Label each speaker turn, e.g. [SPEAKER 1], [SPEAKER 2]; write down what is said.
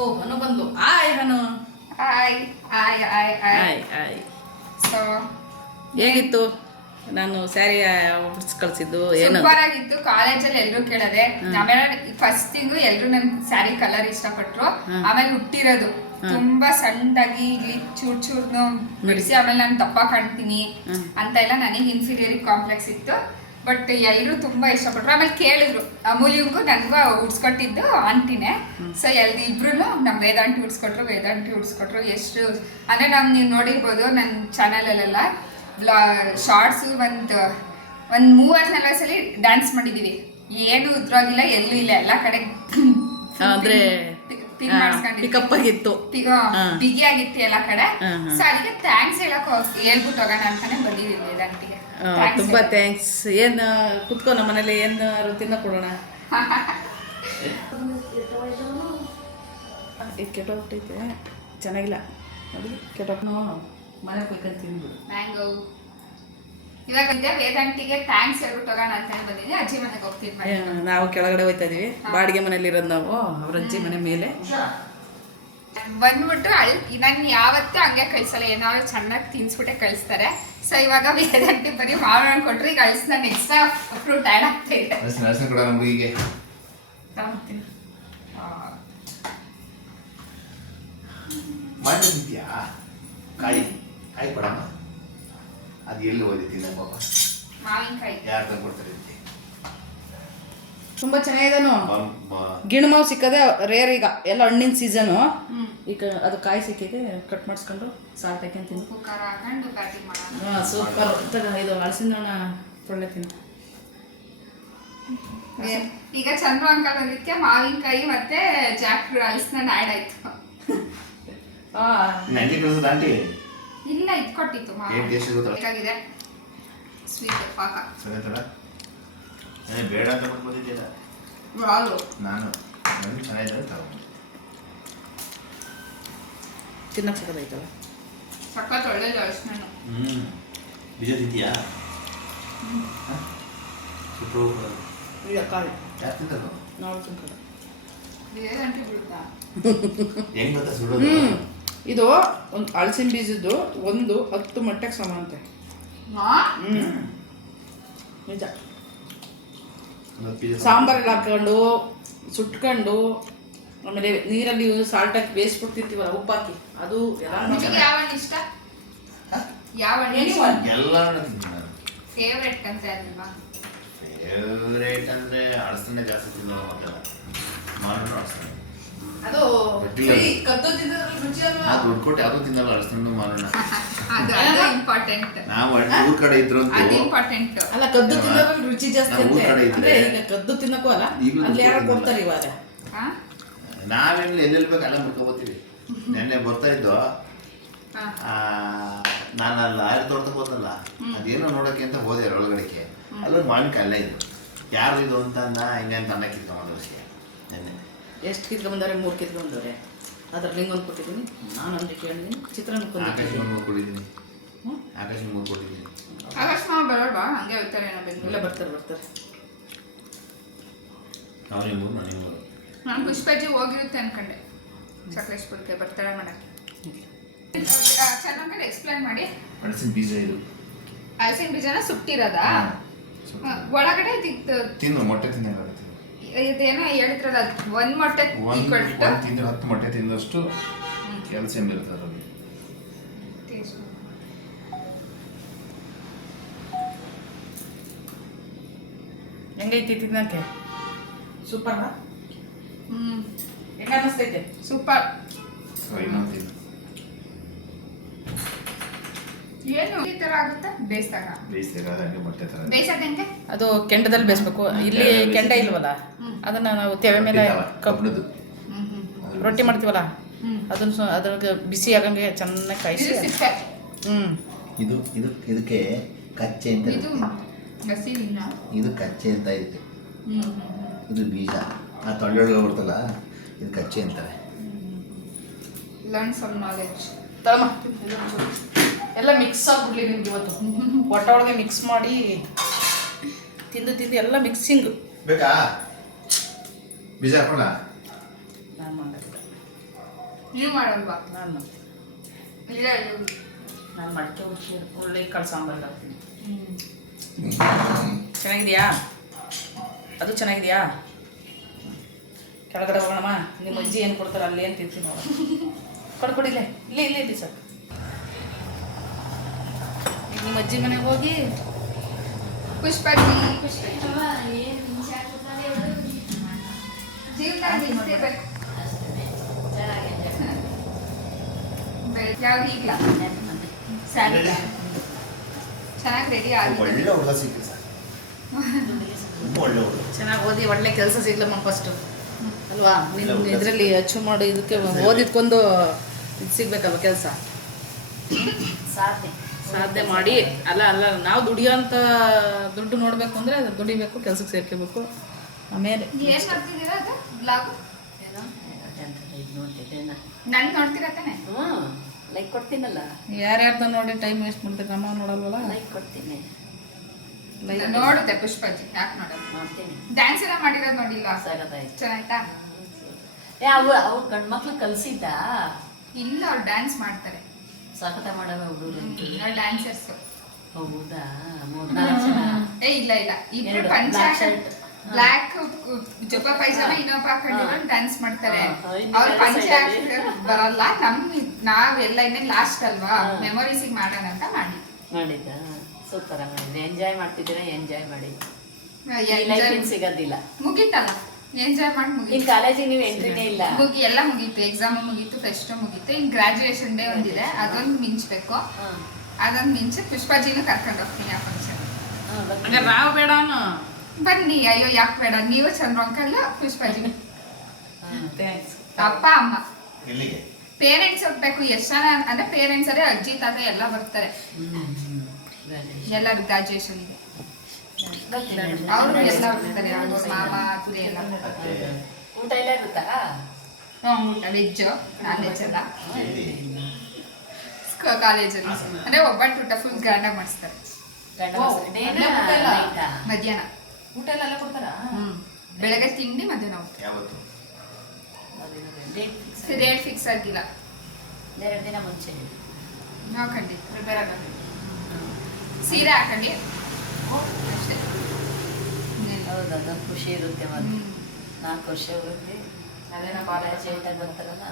[SPEAKER 1] ಓ ಹನು ಬಂದು. ಆಯ್ ಹನು
[SPEAKER 2] ಹಾಯ್ ಹಾಯ್ ಹಾಯ್ ಹಾಯ್
[SPEAKER 1] ಆಯ್ ಆಯ್.
[SPEAKER 2] ಸೊ
[SPEAKER 1] ಹೇಗಿತ್ತು? ನಾನು ಸ್ಯಾರಿ ಕಳ್ಸಿದ್ದು ಏನು?
[SPEAKER 2] ಸೂಪರ್ ಆಗಿತ್ತು. ಕಾಲೇಜಲ್ಲಿ ಎಲ್ಲರೂ ಕೇಳದೆ. ಆಮೇಲೆ ಫಸ್ಟ್ ತಿಂಗು ಎಲ್ಲರೂ ನನ್ ಸ್ಯಾರಿ ಕಲರ್ ಇಷ್ಟಪಟ್ರು. ಆಮೇಲೆ ಹುಟ್ಟಿರೋದು. ತುಂಬಾ ಸಣ್ಣದಾಗಿ ಇಲ್ಲಿ ಚೂರ್ ಚೂರ್ನು ಬಿಡಿಸಿ ಆಮೇಲೆ ನಾನು ದಪ್ಪ ಕಾಣ್ತೀನಿ ಅಂತ ಎಲ್ಲ ನನಗೆ ಇನ್ಫೀರಿಯರಿ ಕಾಂಪ್ಲೆಕ್ಸ್ ಇತ್ತು. ಬಟ್ ಎಲ್ಲರೂ ತುಂಬಾ ಇಷ್ಟಪಟ್ರು. ಆಮೇಲೆ ಕೇಳಿದ್ರು. ಅಮೂಲ್ಯಂಗೂ ನನ್ಗೂ ಉಡ್ಸ್ಕೊಟ್ಟಿದ್ದು ಆಂಟಿನೇ. ಸೊ ಎಲ್ ಇಬ್ರು ನಮ್ ವೇದಾಂಟಿ ಉಡ್ಸ್ಕೊಟ್ರು ವೇದಾಂಟಿ ಉಡ್ಸ್ಕೊಟ್ರು. ಎಷ್ಟು ಅಂದ್ರೆ ನಮ್ ನೀವು ನೋಡಿರ್ಬೋದು ನನ್ನ ಚಾನಲಲ್ಲೆಲ್ಲ ಶಾರ್ಟ್ಸು ಒಂದು ಒಂದ್ ಮೂವತ್ ನಲ್ವತ್ತು ಸಲ ಡ್ಯಾನ್ಸ್ ಮಾಡಿದೀವಿ. ಏನು ಉದ್ರೋಗಿಲ್ಲ ಎಲ್ಲೂ ಇಲ್ಲ. ಎಲ್ಲಾ ಕಡೆ
[SPEAKER 1] ಅಂದ್ರೆ ಪಿಕಪ್ ಆಗಿತ್ತು.
[SPEAKER 2] ಬಿಗಿ ಆಗಿತ್ತು ಎಲ್ಲಾ ಕಡೆ. ಸೊ ಅದಕ್ಕೆ ಥ್ಯಾಂಕ್ಸ್ ಹೇಳಕ್ ಹೇಳ್ಬಿಟ್ಟು ಹೋಗೋಣ ಅಂತಾನೆ ಬಂದಿದ್ದೀವಿ ವೇದಾಂತಿಗೆ.
[SPEAKER 1] ತುಂಬಾ. ಥ್ಯಾಂಕ್ಸ್ ಏನು ಕುತ್ಕೋ ನಮ್ಮ ಮನೇಲಿ ಏನು ತಿನ್ನ ಕೊಡೋಣ? ಇದು ಕೆಟ್ಟೋಗ್ಬಿಟ್ಟೈತೆ. ಚೆನ್ನಾಗಿಲ್ಲ. ನೋಡಿ ಕೆಟ್ಟೋಗ್ ನಾವು ಮನೆ ಕುಯ್ಕೊಂಡು ತಿಂದ್ಬಿಡು
[SPEAKER 2] ಮ್ಯಾಂಗೋ ಇವಾಗ ವೇದಾಂತಿಗೆ ಥ್ಯಾಂಕ್ಸ್ ಹೇಳ್ಬಿಟ್ಟು ಹೋಗೋಣ ಅಂತಾನೆ ಬಂದಿದ್ದೀನಿ. ಅಜ್ಜಿ ಮನೆಗೆ ಹೋಗ್ತೀನಿ
[SPEAKER 1] ನಾವು ಕೆಳಗಡೆ ಹೋಯ್ತಾ ಇದೀವಿ. ಬಾಡಿಗೆ ಮನೇಲಿ ಇರೋದು ನಾವು. ಅವ್ರ ಅಜ್ಜಿ ಮನೆ ಮೇಲೆ.
[SPEAKER 2] ಬಂದ್ಬಿಟ್ಟು ಅಲ್ಲಿ ನಾನು ಯಾವತ್ತೂ ಹಂಗೆ ಕಳಿಸಲ್ಲ. ಏನಾದ್ರು ಚೆನ್ನಾಗಿ ತಿನ್ಸ್ಬಿಟ್ಟೆ ಕಳಿಸ್ತಾರೆ. ಸೊ ಇವಾಗ ವೇದಾಂತಿ ಬರೀ ಮಾವಿನ ಹಣ್ಣು ಕೊಟ್ರು ಈಗ ಅಳ್ಸ್ ನಾನು ಎಕ್ಸ್ಟ್ರಾ ಫ್ರೂಟ್ ಆ್ಯಡ್ ಆಗ್ತಾ ಇದೆ.
[SPEAKER 3] ನರ್ಸಿನ ನರ್ಸಿನ ಕೂಡ ನಮ್ಗೆ ಹೀಗೆ. ಕಾಯಿ. ಕಾಯಿ ಕೊಡಮ್ಮ. ಅದು ಎಲ್ಲಿ ಓದಿದ್ದೀನಿ ಪಾಪ?
[SPEAKER 2] ಮಾವಿನಕಾಯಿ.
[SPEAKER 3] ಯಾರು ತಂದು ಕೊಡ್ತಾರೆ?
[SPEAKER 1] ತುಂಬಾ ಚೆನ್ನಾಗಿದನು ಗಿಣಮಾವು ಸಿಕ್ಕದೆ ರೇರ್ ಈಗ ಎಲ್ಲ ಹಣ್ಣಿನ ಸೀಸನು ಈಗ ಅದು ಕಾಯಿ ಸಿಕ್ಕಿದೆ ಕಟ್ ಮಾಡಿಸ್ಕೊಂಡು
[SPEAKER 2] ಸಾರು
[SPEAKER 1] ತಗೊಂತೀನಿ ಸೂಪರ್ ಇದು ಹಲಸಿನ ಒಳ್ಳೆ ತಿನ್ನು.
[SPEAKER 2] ಈಗ ಚಂದ್ರು ಅಂಕಲ್ ಮಾವಿನಕಾಯಿ ಮತ್ತೆ ಜಾಕ್ ಹಲಸಿನ ಆ್ಯಡ್ ಆಯ್ತು. ಇಲ್ಲ ಇದು ಕೊಟ್ಟಿತ್ತು ಮಾವಿನಕಾಯಿ ಸ್ವೀಟ್ ಪಾಕ.
[SPEAKER 3] ಬೇಡ ಅಂತ ಕೊಟ್ಟು ನಾನು ನನಗೆ ಚೆನ್ನಾಗಿದೆ ತಗೊಂಡು.
[SPEAKER 1] ತಿನ್ನಕ್ಕೆ ಸಿಗೋದೈತಲ್ಲ
[SPEAKER 2] ಸಖತ್ ಒಳ್ಳೆ ಹಲಸಿನ
[SPEAKER 3] ಹ್ಞೂ ಬೀಜ ತಿಂತೀಯಾ? ಸುಟ್ಟು
[SPEAKER 1] ಈಗ ಕಾಳು
[SPEAKER 3] ಯಾರು ತಿಂತಾರೆ?
[SPEAKER 1] ನಾವು ತಿನ್ಕೊಂಡು
[SPEAKER 2] ಬೇಗಂಟು ಬಿಡುತ್ತಾ
[SPEAKER 3] ಹೆಂಗ್ ಗೊತ್ತಾ ಸುಡೋದು?
[SPEAKER 1] ಹ್ಞೂ ಇದು ಒಂದು ಅಳಸಿನ ಬೀಜದ್ದು ಒಂದು ಹತ್ತು ಮಟ್ಟಕ್ಕೆ ಸಮ ಅಂತೆ ಹ್ಞೂ ನಿಜ. ಸಾಂಬಾರಲ್ಲಿ ಹಾಕೊಂಡು ಸುಟ್ಕೊಂಡು ಆಮೇಲೆ ನೀರಲ್ಲಿ ಸಾಲ್ಟ್ ಹಾಕಿ ಬೇಯಿಸ್ಬಿಟ್ಟು ತಿಂತೀವಲ್ಲ ಉಪ್ಪು ಹಾಕಿ ಅದು ಎಲ್ಲ
[SPEAKER 2] ನಿಮಗೆ ಯಾವ ಹಣ್ಣು ಇಷ್ಟ? ಯಾವ ಹಣ್ಣು
[SPEAKER 3] ನಾನು
[SPEAKER 2] ಫೇವ್ರೆಟ್ ಅಂತ ಅಲ್ವಾ
[SPEAKER 3] ಫೇವ್ರೇಟ್ ಅಂದ್ರೆ ಅಳಸನೆ ಜಾಸ್ತಿ ತಿನ್ನೋ ಮಾವಿನ ಅಳಸನೆ
[SPEAKER 1] ಅದು ಕದ್ದು ತಿನ್ನೋದ್ರಲ್ಲಿ ರುಚಿ ಅಲ್ವಾ?
[SPEAKER 3] ದುಡ್ಡು ಕೊಟ್ಟು ಯಾವುದು ತಿನ್ನಲ್ಲ ಅಳಸನೆ
[SPEAKER 2] ಅದು ಅದು ಇಂಪಾರ್ಟೆಂಟ್
[SPEAKER 3] ನಾವು ಊರ್ ಕಡೆ ಇದ್ರು
[SPEAKER 2] ಅದು ಇಂಪಾರ್ಟೆಂಟ್
[SPEAKER 1] ಅಲ್ಲ ಕದ್ದು ತಿನ್ನೋ ರುಚಿ ಜಾಸ್ತಿ
[SPEAKER 3] ಊರ್ ಇದ್ರೆ-
[SPEAKER 1] ಅಂದ್ರೆ ಈಗ ಕದ್ದು ತಿನ್ನಕ್ಕೂ ಅಲ್ಲ
[SPEAKER 3] ಈಗ್ಲೂ
[SPEAKER 1] ಅಲ್ಲಿ ಯಾರು ಕೊಡ್ತಾರೆ ಇವಾಗ?
[SPEAKER 2] ಹಾ
[SPEAKER 3] ನಾವೆಲ್ಲ ಎಲ್ಲೆಲ್ಲಿ ಬೇಕು ಅಲ್ಲ ಮುಡ್ಕೊಬೋತೀವಿ ನೆನ್ನೆ ಬರ್ತಾ ಇದ್ದು
[SPEAKER 2] ಹಾ.
[SPEAKER 3] ನಾನು ಅಲ್ಲಿ ಆಯ್ತು ತೋಟಕ್ಕೆ ಹೋದಲ್ಲ ಅದೇನೋ ನೋಡೋಕೆ ಅಂತ ಹೋದೆ ಒಳಗಡೆಗೆ. ಅಲ್ಲ ಮಾವಿನಕಾಯಿ ಅಲ್ಲೇ ಇದ್ದು ಯಾರು ಇದು ಅಂತ ಅಂದ ಹಿಂಗೆ ಅಂತ ಅನ್ನ ಕಿತ್ಕೊಂಬಂದು ವರ್ಷಕ್ಕೆ ನೆನ್ನೆ.
[SPEAKER 1] ಎಷ್ಟು ಕಿತ್ಕೊಂಡ್ಬಂದವ್ರೆ ಮೂರು ಕಿತ್ಕೊಂಡ್ಬಂದವ್ರೆ ಅದ್ರಲ್ಲಿ ಹಿಂಗೊಂದು ಕೊಟ್ಟಿದ್ದೀನಿ. ನಾನು ಅಂದ್ರೆ ಕೇಳಿದ್ದೀನಿ ಚಿತ್ರಾನ್ನ
[SPEAKER 3] ಆಕಾಶ
[SPEAKER 1] ಕೊಂದಿದ್ದೀನಿ
[SPEAKER 3] ಮೂರು ಕೊಟ್ಟಿದ್ದೀನಿ.
[SPEAKER 1] ಹ್ಮ್?
[SPEAKER 3] ಆಕಾಶ ಮೂರು ಕೊಟ್ಟಿದ್ದೀನಿ
[SPEAKER 2] ಆಕಾಶ ಮಾವ ಬರೋಲ್ವಾ? ಹಂಗೆ ಹೋಗ್ತಾರೆ ಏನೋ
[SPEAKER 1] ಇಲ್ಲ ಬರ್ತಾರೆ ಬರ್ತಾರೆ.
[SPEAKER 3] ಅವನಿಗೆ ಮೂರು ನನಗೆ ಮೂರು
[SPEAKER 2] ನಾನು ಪುಷ್ಪಾಜಿ ಹೋಗಿರುತ್ತೆ ಅನ್ಕೊಂಡೆ. ಸಕಲೇಶ್ಪುರಕ್ಕೆ ಬರ್ತಾಳೆ ಮಾಡಕ್ಕೆ ಚೆನ್ನಾಗಿ ಎಕ್ಸ್ಪ್ಲೇನ್ ಮಾಡಿ.
[SPEAKER 3] ಮೆಣಸಿನ ಬೀಜ ಇದು.
[SPEAKER 2] ಹಲಸಿನ ಬೀಜನ ಸುಟ್ಟಿರೋದಾ? ಒಳಗಡೆ ಇದಿತ್ತು
[SPEAKER 3] ತಿನ್ನು ಮೊಟ್ಟೆ ತಿನ್ನಲಾಗುತ್ತೆ
[SPEAKER 2] ಇದೇನೋ ಹೇಳಿದ್ರಲ್ಲ ಒಂದು ಮೊಟ್ಟೆ
[SPEAKER 3] ಒಂದು
[SPEAKER 2] ಈಕ್ವಲ್ ಟು
[SPEAKER 3] ಒಂದು ತಿಂದ್ರೆ ಹತ್ತು ಮೊಟ್ಟೆ ತಿಂದಷ್ಟು ಕ್ಯಾಲ್ಸಿಯಂ ಇರ್ತದೆ ಅದರಲ್ಲಿ
[SPEAKER 1] ಹೆಂಗೈತಿ ತಿನ್ನಕ್ಕೆ ಸೂಪರ್
[SPEAKER 2] ಹ್ಞೂ
[SPEAKER 1] ಹೆಂಗ ಅನ್ನಿಸ್ತೈತೆ
[SPEAKER 2] ಸೂಪರ್ ಏನು? ಈ ಆಗುತ್ತಾ? ಬೇಯಿಸಿದಾಗ?
[SPEAKER 3] ಥರ
[SPEAKER 2] ಹೆಂಗೆ
[SPEAKER 1] ಅದು ಕೆಂಡದಲ್ಲಿ ಬೇಯಿಸ್ಬೇಕು. ಇಲ್ಲಿ ಕೆಂಡ ಇಲ್ವಲ್ಲ. ಅದನ್ನ ನಾವು ತೆವೆ ಮೇಲೆ ರೊಟ್ಟಿ ಮಾಡ್ತೀವಲ್ಲ? ಅದನ್ನ ಸ- ಅದ್ರಾಗ ಬಿಸಿ ಆಗಂಗೆ ಚೆನ್ನಾಗಿ ಕಾಯಿಸಿ ಹ್ಮ್.
[SPEAKER 3] ಇದು ಇದು ಇದಕ್ಕೆ ಕಚ್ಚೆ ಅಂತ
[SPEAKER 2] ಇದು ಹಸಿ ಇನ್ನ
[SPEAKER 3] ಇದು ಕಚ್ಚೆ ಅಂತ
[SPEAKER 2] ಐತೆ.
[SPEAKER 3] ಇದು ಬೀಜ. ಆ ತೊಳ್ಳೆೊಳಗೆ ಬರ್ತಲ್ಲ ಇದು ಕಚ್ಚೆ ಅಂತಾರೆ.
[SPEAKER 2] ಲರ್ನ್ ಸಮ್ ನಾಲೆಡ್ಜ್
[SPEAKER 1] ತಳಮ ಎಲ್ಲ ಮಿಕ್ಸ್ ಆಗ್ಬಿಡ್ಲಿ ನಿಮ್ಗೆ ಇವತ್ತು. ಹೊಟ್ಟೆ ಒಳಗೆ ಮಿಕ್ಸ್ ಮಾಡಿ ತಿಂದು ತಿಂದು ಎಲ್ಲ ಮಿಕ್ಸಿಂಗ್
[SPEAKER 3] ಬೇಕಾ? ಬೀಜ ಹಾಕೋಣ?
[SPEAKER 1] ನಾನು ಮಾಡೋದಿಲ್ಲ
[SPEAKER 2] ನೀವು ಮಾಡಲ್ವಾ?
[SPEAKER 1] ನಾನು
[SPEAKER 2] ಇಲ್ಲ ಇಲ್ಲ.
[SPEAKER 1] ನಾನು ಮಡಕೆ ಹುಚ್ಚಿ ಒಳ್ಳೆ ಕಾಳು ಸಾಂಬಾರ್ಗೆ ಹಾಕ್ತೀನಿ. ಚೆನ್ನಾಗಿದೆಯಾ? ಅದು ಚೆನ್ನಾಗಿದೆಯಾ? ಕೆಳಗಡೆ ಹೋಗೋಣಮ್ಮ. ನಿಮ್ಮ ಅಜ್ಜಿ ಏನು ಕೊಡ್ತಾರೆ ಅಲ್ಲಿ ಏನು ತಿಂತೀನಿ ನೋಡ. ಕೊಡ್ಕೊಡಿಲ್ಲೇ ಕೊಡಿ ಇಲ್ಲೇ. ಇಲ್ಲೇ ಇಲ್ಲೇ ಇಡಿ ಸರ್ ನಿಮ್ಮ ಅಜ್ಜಿ ಮನೆಗೆ ಹೋಗಿ
[SPEAKER 2] ಪುಷ್ಪ. ಬೆಳಗ್ಗೆ? ಸ್ಯಾರಿ ಚೆನ್ನಾಗಿ ರೆಡಿ ಆಗಿದೆ.
[SPEAKER 3] ಒಳ್ಳೆ ಹುಡುಗ ಸರ್. ತುಂಬ ಒಳ್ಳೆ ಹುಡುಗ.
[SPEAKER 1] ಚೆನ್ನಾಗಿ ಓದಿ ಒಳ್ಳೆ ಕೆಲಸ ಸಿಗ್ಲಮ್ಮ ಫಸ್ಟು ಅಲ್ವಾ? ನಿನ್ನ ಇದರಲ್ಲಿ ಅಚೀವ್ ಮಾಡಿ ಇದಕ್ಕೆ ಓದಿದ್ಕೊಂದು ಇದು ಸಿಗ್ಬೇಕಲ್ವ ಕೆಲಸ?
[SPEAKER 4] ಸಾಧನೆ
[SPEAKER 1] ಸಾಧನೆ ಮಾಡಿ. ಅಲ್ಲ ಅಲ್ಲ ನಾವು ದುಡಿಯೋಂಥ ದುಡ್ಡು ನೋಡಬೇಕು ಅಂದರೆ ದುಡಿಬೇಕು ಕೆಲಸಕ್ಕೆ ಸೇರ್ಕೋಬೇಕು. ಆಮೇಲೆ
[SPEAKER 2] ಏನ್ ಮಾಡ್ತಿದ್ದೀರಾ ಅದು? ಬ್ಲಾಗ್ ನನ್ ನೋಡ್ತೀರಾ ತಾನೆ?
[SPEAKER 4] ಹ್ಞೂ ಲೈಕ್ ಕೊಡ್ತೀನಲ್ಲ?
[SPEAKER 1] ಯಾರ್ಯಾರ್ದ ನೋಡಿ ಟೈಮ್ ವೇಸ್ಟ್ ಮಾಡ್ತೀರಿ? ನಮ್ಮ ನೋಡಲ್ವಲ್ಲ?
[SPEAKER 4] ಲೈಕ್ ಕೊಡ್ತೀನಿ.
[SPEAKER 1] ಲೈಕ್
[SPEAKER 2] ನೋಡುತ್ತೆ ಪುಷ್ಪಜಿ ಯಾಕೆ ನೋಡೋದು
[SPEAKER 4] ಮಾಡ್ತೀನಿ.
[SPEAKER 2] ಡ್ಯಾನ್ಸ್ ಎಲ್ಲ ಮಾಡಿರೋದು ನೋಡಿಲ್ಲ?
[SPEAKER 4] ಸಾಕತ್ತಾಯ್ತು
[SPEAKER 2] ಚೆನ್ನಾಯ್ತಾ?
[SPEAKER 4] ಏ ಅವು ಅವು ಗಂಡ್ಮಕ್ಳು ಕಲಿಸಿದ್ದ?
[SPEAKER 2] ಇಲ್ಲ ಅವ್ರು ಡ್ಯಾನ್ಸ್ ಮಾಡ್ತಾರೆ.
[SPEAKER 4] ಸಕತಾ ಮಾಡವ ಹುಡುಗರು
[SPEAKER 2] ಅವ್ರು ಡ್ಯಾನ್ಸರ್ಸ್
[SPEAKER 4] ಹೌದಾ? ಮೂರ್ನಾಲ್ಕು ಜನ.
[SPEAKER 2] ಏ ಇಲ್ಲ ಇಲ್ಲ. ಇಬ್ರು
[SPEAKER 4] ಎರಡು,
[SPEAKER 2] ಬ್ಲ್ಯಾಕ್ ಜುಬ್ಬ ಪೈಜಾಮ. ಇನ್ನೊಬ್ಬ ಹಾಕೊಂಡಿರೋ ಡ್ಯಾನ್ಸ್ ಮಾಡ್ತಾರೆ. ಅವ್ರ ಪಂಚ. ಬರಲ್ಲ. ನಮ್ ನಾವೆಲ್ಲ ಇನ್ನೇ ಲಾಸ್ಟ್ ಅಲ್ವಾ?
[SPEAKER 4] ಮೆಮೊರೀಸ್
[SPEAKER 2] ಮೆಮೊರೀಸಿಗೆ ಮಾಡೋಣ ಅಂತ ಮಾಡಿ
[SPEAKER 4] ಮಾಡಿದ್ದ. ಸೂಪರ್ ಮಾಡಿದ್ದೆ ಎಂಜಾಯ್ ಮಾಡ್ತಿದ್ದೀರಾ? ಎಂಜಾಯ್ ಮಾಡಿ. ಸಿಗೋದಿಲ್ಲ.
[SPEAKER 2] ಮುಗೀತಲ್ಲ? ಎಂಜಾಯ್ ಮಾಡಿ
[SPEAKER 4] ಇನ್
[SPEAKER 2] ಮುಗೀತು
[SPEAKER 4] ಕಾಲೇಜಿಗೆ ನೀವು ಎಂಟ್ರಿನೇ ಇಲ್ಲ.
[SPEAKER 2] ಮುಗಿ ಎಲ್ಲ ಮುಗೀತು. ಎಕ್ಸಾಮ್ ಮುಗೀತು ಫೆಸ್ಟ್ ಮುಗೀತು. ಇನ್ ಗ್ರಾಜುಯೇಷನ್ ಡೇ ಒಂದಿದೆ. ಅದೊಂದು ಮಿಂಚ್ಬೇಕು. ಅದೊಂದು ಮಿಂಚಿ ಪುಷ್ಪಾಜಿನೂ ಕರ್ಕೊಂಡು ಹೋಗ್ತೀನಿ ಆ ಫಂಕ್ಷನ್
[SPEAKER 1] ರಾವ್ ಬೇಡ ಅನ್ನು
[SPEAKER 2] ಬನ್ನಿ ಅಯ್ಯೋ ಯಾಕೆ ಬೇಡ. ನೀವು ಚಂದ್ರ ಅಂಕಲ್ ಪುಷ್ಪಾಜಿ ಅಪ್ಪ ಅಮ್ಮ.
[SPEAKER 3] ಎಲ್ಲಿಗೆ?
[SPEAKER 2] ಪೇರೆಂಟ್ಸ್ ಹೋಗ್ಬೇಕು. ಎಷ್ಟು ಜನ ಅಂದ್ರೆ ಪೇರೆಂಟ್ಸ್ ಅದೇ ಅಜ್ಜಿ ತಾತ ಎಲ್ಲ ಬರ್ತಾರೆ. ಎಲ್ಲರ ಗ್ರಾಜುಯೇಷನ್ಗೆ
[SPEAKER 4] ಬರ್ತೀನಿ.
[SPEAKER 2] ಅವರು ಎಲ್ಲ ಬರ್ತಾರೆ ಅವ್ರ ಮಾಮ ಅತ್ತೆ ಎಲ್ಲ.
[SPEAKER 4] ಊಟ ಎಲ್ಲ ಇರುತ್ತಾ?
[SPEAKER 2] ಹ್ಞೂ ಊಟ ವೆಜ್ ನಾನ್ ವೆಜ್ ಎಲ್ಲ? ಕಾಲೇಜಲ್ಲಿ ಅಂದ್ರೆ ಒಬ್ಬಟ್ಟು ಊಟ ಫುಲ್ ಗ್ರ್ಯಾಂಡಾಗಿ ಮಾಡಿಸ್ತಾರೆ? ಮಧ್ಯಾಹ್ನ.
[SPEAKER 1] ಊಟ ಎಲ್ಲ ಕೊಡ್ತಾರ?
[SPEAKER 2] ಬೆಳಗ್ಗೆ ತಿಂಡಿ ಮತ್ತೆ ನಾವು
[SPEAKER 3] ಯಾವತ್ತು?
[SPEAKER 4] ಡೇಟ್ ಫಿಕ್ಸ್
[SPEAKER 2] ಆಗಿಲ್ಲ.
[SPEAKER 4] ಎರಡು ದಿನ ಮುಂಚೆ.
[SPEAKER 2] ಹಾಕಂಡಿ
[SPEAKER 1] ಪ್ರಿಪೇರ್ ಆಗಬೇಕು
[SPEAKER 2] ಸೀರೆ ಹಾಕಂಡಿ? ಅಷ್ಟೇ.
[SPEAKER 4] ಹೌದು ಅದೊಂದು ಖುಷಿ ಇರುತ್ತೆ ಮತ್ತೆ. ನಾಲ್ಕು ವರ್ಷ ಹೋಗಿ
[SPEAKER 1] ಅದೇನ
[SPEAKER 4] ಕಾಲೇಜ್ ಅಂತ ಬರ್ತಾರಲ್ಲ.